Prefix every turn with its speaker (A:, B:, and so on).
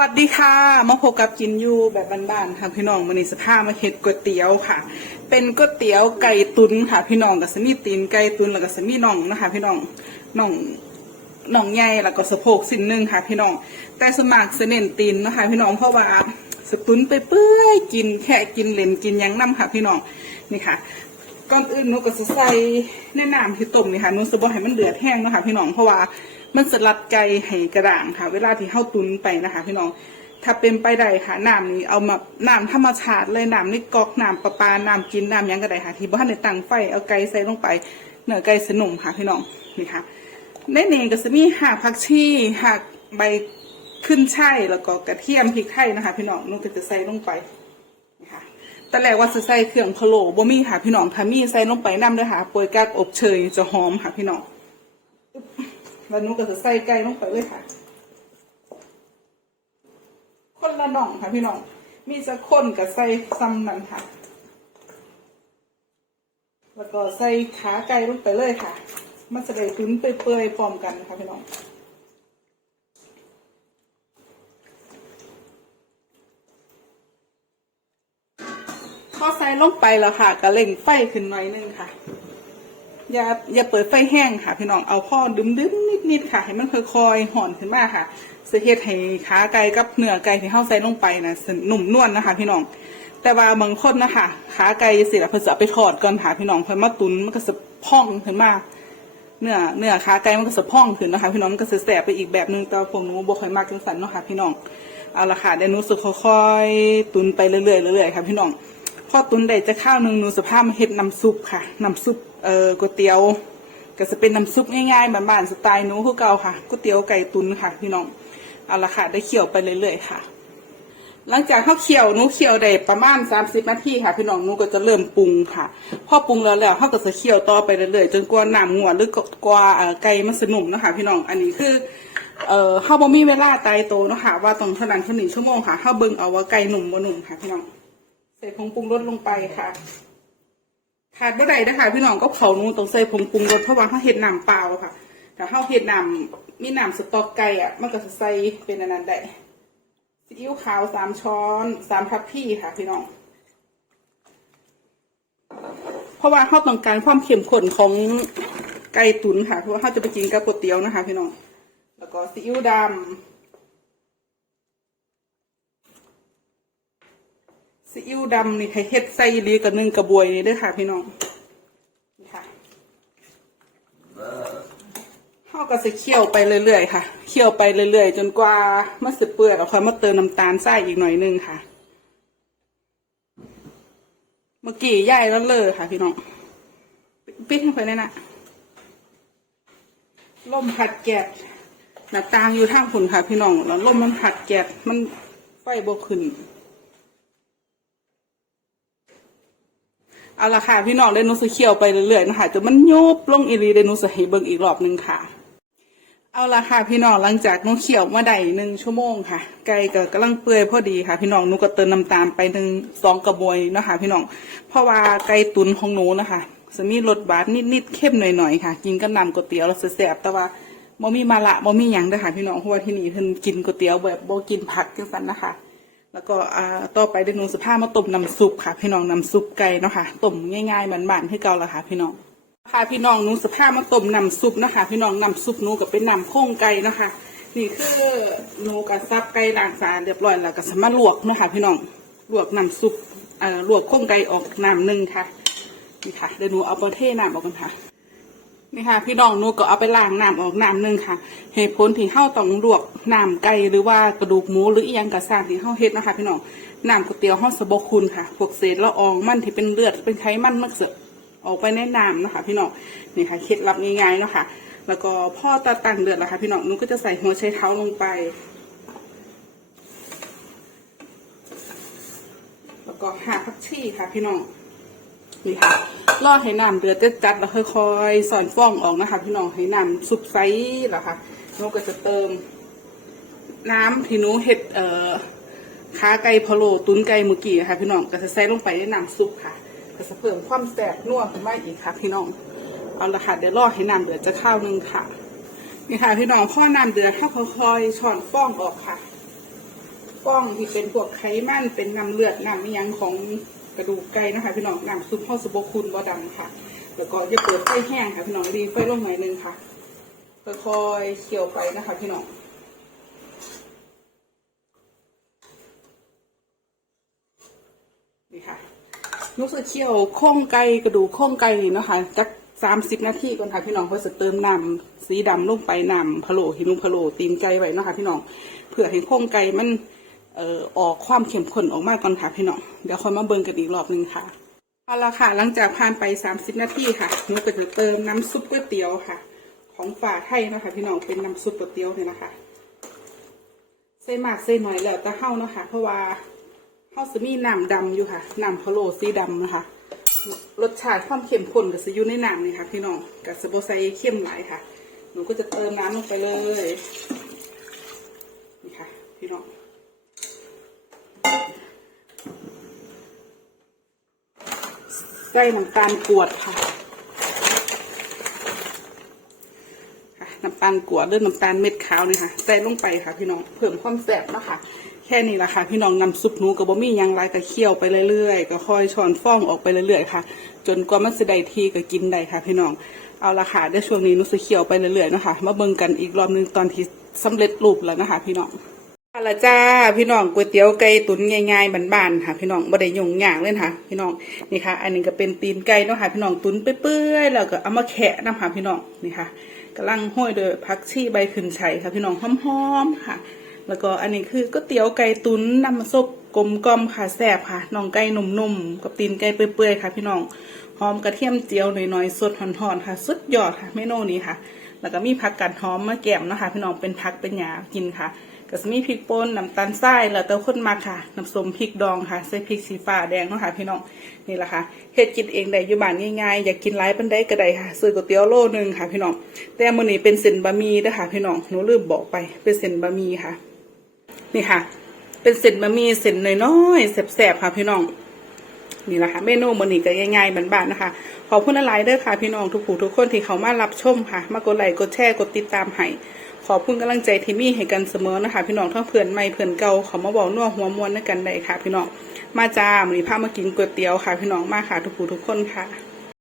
A: วัสดีค่ะมาพบกับกินยูแบบบ้านๆค่ะพี่น้องวันนี้สภาพมาเฮ็ดก๋วยเตี๋ยวค่ะ เป็นก๋วยเตี๋ยวไก่ตุนค่ะ พี่น้องกับสมีตีนไก่ตุนแล้วก็สมีน่องนะคะ พี่น้องน่องน่องใหญ่แล้วก็สะโพกสิ้นหนึ่งค่ะ พี่น้อง แต่สมัครเสน้นตีนนะคะ พี่น้องเพราะว่าสตุนไปเปื่อยกินแค่กินเล่นกินยังน้ำค่ะ พี่น้องนี่ค่ะก่อนอื่นหนูก็จะใส่ในน้ำที่ต้มนี่ค่ะหนูจะบ่ให้มันเดือดแห้งนะคะพี่น้องเพราะว่า มันสลัดไก่ให้กระด่างค่ะ เวลาที่เข้าตุนไปนะคะ พี่น้อง ถ้าเป็นไปได้ค่ะน้ำนี้เอามาน้ำธรรมชาติเลยน้ำนี่กอกน้ำประปาน้ำกินน้ำยังก็ได้ค่ะ ที่บ้านในตังไฟเอาไก่ใส่ลงไปเนื้อไก่สนุ่มค่ะพี่น้องนี่ค่ะในนี้ก็จะมีหักผักชีหักใบขึ้นช่ายแล้วก็กระเทียมพริกไทยนะคะ พี่น้องนูก็จะใส่ลงไปนี่ค่ะแต่แรกว่าจะใส่เครื่องพะโล้บ่มีค่ะพี่น้องถ้ามีใส่ลงไปน้ำด้วยค่ะโปรยกากอบเชยจะหอมค่ะพี่น้อง แล้วนูก็จะใส่ไก่ลงไปเลยค่ะ คนละน่องค่ะพี่น้อง มีจะคนกับใส่ซ้ำนั่นค่ะ แล้วก็ใส่ขาไก่ลงไปเลยค่ะ มันจะได้ตุ้นเปื่อยๆพร้อมกันค่ะพี่น้องพอใส่ลงไปแล้วค่ะก็เล่งไฟขึ้นหน่อยนึงค่ะ อย่าอย่าเปิดไฟแห้งค่ะพี่น้องเอาพ่อดึมดึมนิดนิดๆค่ะ ให้มันค่อยๆห่อนขึ้นมาค่ะเสียเฮ็ดให้ขาไก่กับเนื้อไก่ที่เข้าใส่ลงไปนะสนุ่มนวลนะคะ พี่น้อง แต่ว่าบางคนนะคะขาไก่เสร็จแล้วเพิ่นจะเอไปทอดก่อนค่ะพี่น้องเพิ่นมาตุนมันก็จะพองขึ้นมาเนื้อเนื้อขาไก่มันก็จะพองขึ้นนะคะ พี่น้องมันก็จะแสบไปอีกแบบนึงแต่ผมหนูบ่ค่อยมากจังสันเนาะค่ะพี่น้องเอาละค่ะเดี๋ยวหนูสึกค่อยๆตุนไปเรื่อยๆเรื่อยๆค่ะพี่น้องพอตุนได้จะข้าวหนึ่งหนูสภาพมาเฮ็ดน้ำซุปค่ะน้ำซุป เอ่อก๋วยเตี๋ยวก็จะเป็นน้ำซุปง่ายๆบ้านๆสไตล์หนูคือเก่าค่ะก๋วยเตี๋ยวไก่ตุนค่ะพี่น้องเอาละค่ะได้เคี่ยวไปเรื่อยๆค่ะ หลังจากเขาเคี่ยวหนูเคี่ยวได้ประมาณ 30นาทีค่ะ พี่น้องหนูก็จะเริ่มปรุงค่ะ พอปรุงแล้วแล้วเขาก็จะเคี่ยวต่อไปเรื่อยๆจนกว่าน้ำงัวหรือกว่าไก่มันสนุ่มนะคะพี่น้องอันนี้คือเอ่อเฮาบ่มีเวลาตายโตเนาะค่ะว่าต้องเท่านั้นเท่านี้ชั่วโมงค่ะเฮาเบิ่งเอาว่าไก่หนุ่มบ่หนุ่มค่ะพี่น้องใส่ผงปรุงรสลงไปค่ะ ขาดบ่ได้นะคะพี่น้องก็เผาหนูต้องใส่ผงปรุงรสเพราะว่าเขาเห็ดน้ำเปล่าค่ะถ้าเขาเห็ดน้ำมีน้ำสต๊อกไก่อะ มันก็จะใส่เป็นอันนั้นได้ซีอิ๊วขาวสามช้อนสามทัพพี่ค่ะ พี่น้อง เพราะว่าเขาต้องการความเข้มข้นของไก่ตุ๋นค่ะเพราะว่าเขาจะไปกินกับก๋วยเตี๋ยวนะคะ พี่น้อง แล้วก็ซีอิ๊วดำ ซีอิ๊วดำนี่ให้เฮ็ดใส่ดีกับหนึ่งกระบวยนี่ด้วยค่ะ พี่น้องนี่ค่ะเขาก็จะเคี่ยวไปเรื่อยๆค่ะ เคี่ยวไปเรื่อยๆ จนกว่ามันสิเปื่อยแล้วค่อยมาเติมน้ำตาลทรายอีกหน่อยนึงค่ะ เมื่อกี้ย่ายแล้วเลยค่ะ พี่น้องปิดให้ไปเลยนะล่มผัดแกะหน้าต่างอยู่ทางผุนค่ะ พี่น้องแล้วล่มมันผัดแกะมันไฟบกขึ้น เอาละค่ะพี่น้องเดยวหนูสเคี่ยวไปเรื่อยๆนะคะจนมันยุบลงอีรีเดยวหนูสให้เบิ่งอีกรอบหนึงค่ะ เอาละค่ะพี่น้องหลังจากนูเคี่ยวมาได้หนึ่งชั่วโมงค่ะ ไก่ก็กำลังเปื่อยพอดีค่ะ พี่น้องนูก็เติมน้ำตาลไปหนึ่งสองกระบวยนะคะ พี่น้องเพราะว่าไก่ตุนของหนูนะคะจะมีรสบาดนิดๆเข้มหน่อยๆค่ะ กินกับน้ำก๋วยเตี๋ยวแล้วแซ่บแต่ว่าบ่มีมาละบ่มีหยังเด้อค่ะพี่น้องเพราะว่าที่นี่เพิ่นกินก๋วยเตี๋ยวแบบบ่กินผักจังซั่นนะคะ แล้วก็อ่าต่อไปเดี๋ยวหนูสภาพมาต้มน้ำซุปค่ะ พี่น้องน้ำซุปไก่เนาะค่ะต้มง่ายๆบ้านๆให้เก่าละค่ะ พี่น้องค่ะพี่น้องหนูสภาพมาต้มน้ำซุปนะคะ พี่น้องน้ำซุปหนูก็เป็นน้ำโค้งไก่นะคะ นี่คือหนูกับซับไก่ล้างสะอาดเรียบร้อยแล้วก็สามารถลวกเนาะค่ะ พี่น้องลวกน้ำซุปเอ่อลวกโค้งไก่ออกน้ำหนึ่งค่ะนี่ค่ะเดี๋ยวหนูเอาไปเทน้ำออกกันค่ะ นี่ค่ะ พี่น้องหนูก็เอาไปล้างน้ำออกน้ำหนึ่งค่ะ เหตุผลที่เฮาต้องลวกน้ำไก่หรือว่ากระดูกหมูหรืออีหยังกระซางที่เฮาเฮ็ดนะคะ พี่น้องน้ำก๋วยเตี๋ยวเฮาสะบคุณค่ะพวกเศษละอองมันที่เป็นเลือดเป็นไขมันมันจะออกไปในน้ำนะคะ พี่น้องนี่ค่ะเคล็ดลับง่ายๆเนาะค่ะ แล้วก็พ่อตาตั้งเดือดแล้วค่ะพี่น้องหนูก็จะใส่หัวไชเท้าลงไป แล้วก็หาผักชีค่ะ พี่น้องนี่ค่ะ รอให้น้ำเดือดจัดๆแล้วค่อยๆสอนฟองออกนะคะ พี่น้องให้น้ำซุปไซส์เหรอคะหนูก็จะเติม น้ำที่หนูเห็ดเอ่อขาไก่พะโล้ตุ้นไก่เมื่อกี้ค่ะ พี่น้องก็จะใส่ลงไปในน้ำซุปค่ะ ก็จะเพิ่มความแซ่บนัวขึ้นมาอีกค่ะ พี่น้องเอาละค่ะเดี๋ยวรอให้น้ำเดือดจะข้าวหนึงค่ะนี่ค่ะพี่น้องพอน้ำเดือดให้ค่อยๆช้อนฟองออกค่ะ ป้องที่เป็นพวกไขมันเป็นน้ำเลือดน้ำอิหยังของ กระดูกไก่นะคะ พี่น้องน้ำซุปข้าวสุบคุณบอดำค่ะ แล้วก็จะเปิดไฟแห้งค่ะพี่น้องรีไฟลงหน่อยนึงค่ะค่อยๆเคี่ยวไปนะคะ พี่น้องนี่ค่ะนุกจะเคี่ยวโค้งไก่กระดูกโค้งไก่นะคะจักสามสิบนาทีก่อนค่ะพี่น้องเพื่อจะเติมน้ำสีดำลงไปน้ำพะโลหินุพะโล้ตีนไก่ไว้นะคะ พี่น้องเพื่อให้โค้งไก่มัน เอ่อออกความเข้มข้นออกมาก่อนค่ะพี่น้องเดี๋ยวค่อยมาเบิ่งกันอีกรอบหนึงค่ะเอาละค่ะหลังจากผ่านไปสามสิบนาทีค่ะหนุกก็จะเติมน้ำซุปก๋วยเตี๋ยวค่ะ ของฝาไทยเนะคะพี่น้องเป็นน้ำซุปก๋วยเตี๋ยวเนี่ยนะคะใส่มากใส่น้อยแล้วแต่เฮาเนาะค่ะเพราะว่าเข้าวสมีน้ำดำอยู่ค่ะน้ำพะโล้สีดำนะคะ รสชาติความเข้มข้นก็จะอยู่ในน้ำนี่ค่ะ พี่น้องกับสโบไซเข้มหลายค่ะ หนูก็จะเติมน้ำลงไปเลยนี่ค่ะ พี่น้อง ใส่น้ำตาลกรวดค่ะ น้ำตาลกวดหรือน้ำตาลเม็ดขาวนี่ค่ะ ใส่ลงไปค่ะ พี่น้อง เพิ่มความแซ่บนะคะแค่นี้ละค่ะ พี่น้องนำซุปหนูกับบะหมี่ยังไรก็เคี่ยวไปเรื่อยๆ ก็ค่อยช้อนฟ้องออกไปเรื่อยๆค่ะ จนกว่ามันจะได้ทีก็กินได้ค่ะ พี่น้อง เอาละค่ะเดี๋ยวช่วงนี้นูจะเคี่ยวไปเรื่อยๆนะคะ มาเบิ่งกันอีกรอบนึงตอนที่สำเร็จรูปแล้วนะคะ พี่น้อง อาละจ้าพี่น้องก๋วยเตี๋ยวไก่ตุ๋นง่ายๆบ้านๆค่ะ พี่น้องบ่ได้ยุ่งยากเลยค่ะ พี่น้องนี่ค่ะ อันนี้ก็เป็นตีนไก่เนาะค่ะ พี่น้องตุ๋นเปื่อยๆแล้วก็เอามาแคะน้ำค่ะ พี่น้องนี่ค่ะกำลังห้อยโดยพักชีใบขึ้นชัยค่ะ พี่น้องหอมๆค่ะ แล้วก็อันนี้คือก๋วยเตี๋ยวไก่ตุ๋นน้ำซุปกลมกลมค่ะแซ่บค่ะน่องไก่นุ่มๆกับตีนไก่เปื่อยๆค่ะ พี่น้องหอมกระเทียมเจียวหน่อยๆสดหอนๆค่ะ สุดยอดค่ะเมนูนี้ค่ะ แล้วก็มีผักกาดหอมมาแกมเนาะคะพี่น้องเป็นผักเป็นหยากินค่ะ ก็จะมีพริกป่นน้ำตาลทรายแล้วเต้าข้นมาค่ะน้ำส้มพริกดองค่ะ ใส่พริกสีฟ้าแดงเนาะค่ะพี่น้องนี่แหละค่ะเฮ็ดกินเองได้อยู่บ้านง่ายๆอยากกินไลายปานได้ก็ได้ค่ะ ซื้อก๋วยเตี๋ยวโลนึงค่ะ พี่น้องแต่มื้อนี้เป็นเส้นบะหมี่เด้อค่ะพี่น้องหนูลืมบอกไปเป็นเส้นบะหมี่ค่ะ นี่ค่ะ เป็นเส้นบะหมี่เส้นน้อยๆแสบๆค่ะพี่น้อง นี่แหละค่ะเมนูมื้อนี้ก็ง่ายๆบ้านๆนะคะขอบคุณหลายเด้อค่ะ พี่น้องทุกผู้ทุกคนที่เขามารับชมค่ะ มากดไลค์กดแชร์กดติดตามให้ขอบคุณกำลังใจที่มีให้กันเสมอนะคะ พี่น้องทั้งเพื่อนใหม่เพื่อนเก่าเขามาบอกนัวหัวมวนด้วยกันได้ค่ะ พี่น้องมาจ้ามื้อนี้พามากินก๋วยเตี๋ยวค่ะ พี่น้องมาค่ะทุกผู้ทุกคนค่ะ